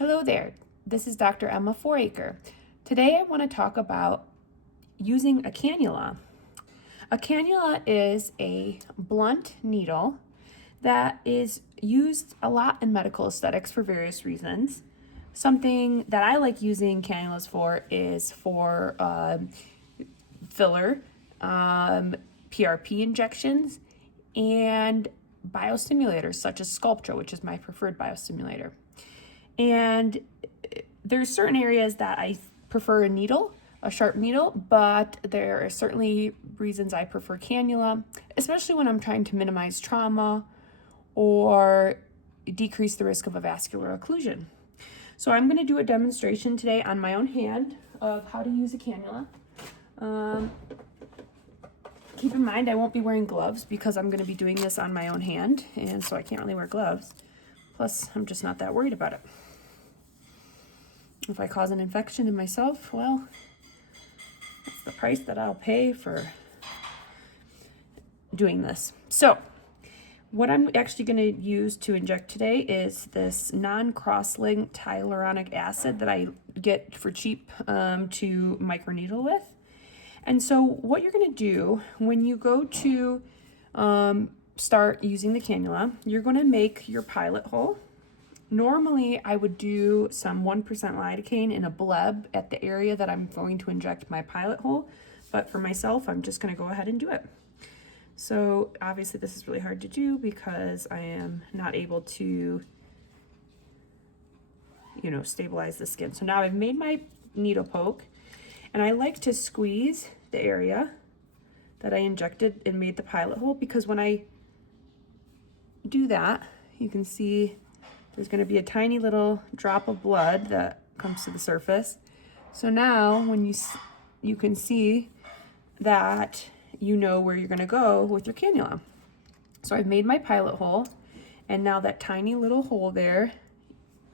Hello there, this is Dr. Emma Foraker. Today I want to talk about using a cannula. A cannula is a blunt needle that is used a lot in medical aesthetics for various reasons. Something that I like using cannulas for is for filler, PRP injections, and biostimulators such as Sculptra, which is my preferred biostimulator. And there's certain areas that I prefer a sharp needle, but there are certainly reasons I prefer cannula, especially when I'm trying to minimize trauma or decrease the risk of a vascular occlusion. So I'm going to do a demonstration today on my own hand of how to use a cannula. Keep in mind I won't be wearing gloves because I'm going to be doing this on my own hand, and so I can't really wear gloves. Plus, I'm just not that worried about it. If I cause an infection in myself, well, that's the price that I'll pay for doing this. So, what I'm actually going to use to inject today is this non-cross-linked hyaluronic acid that I get for cheap to microneedle with. And so what you're going to do when you go to start using the cannula, you're going to make your pilot hole. Normally, I would do some 1% lidocaine in a bleb at the area that I'm going to inject my pilot hole, but for myself, I'm just going to go ahead and do it. So obviously this is really hard to do because I am not able to, stabilize the skin. So now I've made my needle poke, and I like to squeeze the area that I injected and made the pilot hole, because when I do that, you can see there's going to be a tiny little drop of blood that comes to the surface. So now when you can see that you know where you're going to go with your cannula. So I've made my pilot hole, and now that tiny little hole there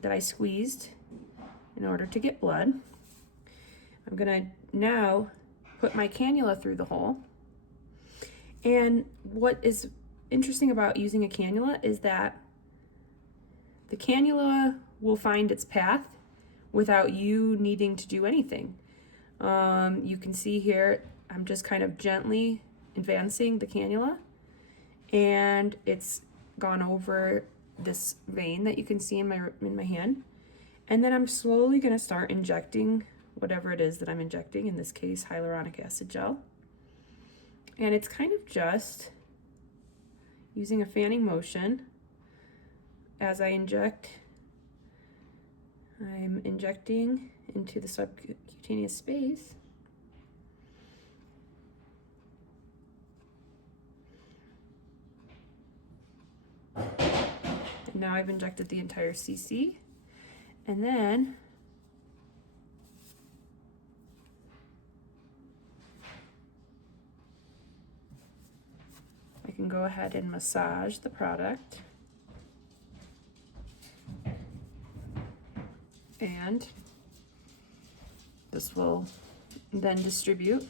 that I squeezed in order to get blood, I'm going to now put my cannula through the hole. And what is interesting about using a cannula is that the cannula will find its path without you needing to do anything. You can see here, I'm just kind of gently advancing the cannula, and it's gone over this vein that you can see in my hand. And then I'm slowly going to start injecting whatever it is that I'm injecting, in this case, hyaluronic acid gel. And it's kind of just using a fanning motion. As I inject, I'm injecting into the subcutaneous space. And now I've injected the entire CC. And then I can go ahead and massage the product. And this will then distribute.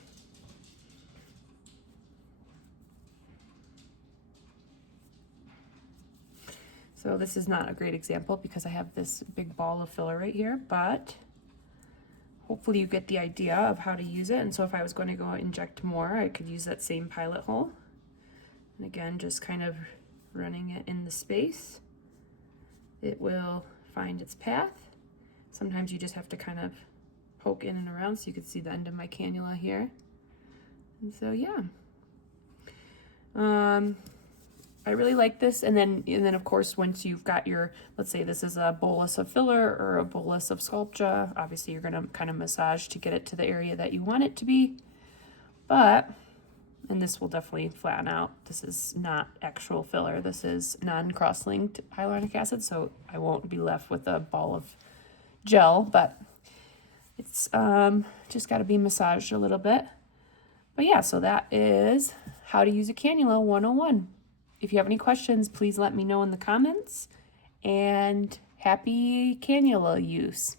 So this is not a great example because I have this big ball of filler right here, but hopefully you get the idea of how to use it. And so if I was going to go inject more, I could use that same pilot hole. And again, just kind of running it in the space. It will find its path. Sometimes you just have to kind of poke in and around, so you can see the end of my cannula here. And so yeah, I really like this. And then of course, once you've got your, let's say this is a bolus of filler or a bolus of Sculptra, obviously you're going to kind of massage to get it to the area that you want it to be. And this will definitely flatten out. This is not actual filler. This is non-cross-linked hyaluronic acid, so I won't be left with a ball of gel, but it's just got to be massaged a little bit. But yeah, so that is how to use a cannula 101. If you have any questions, please let me know in the comments, and happy cannula use.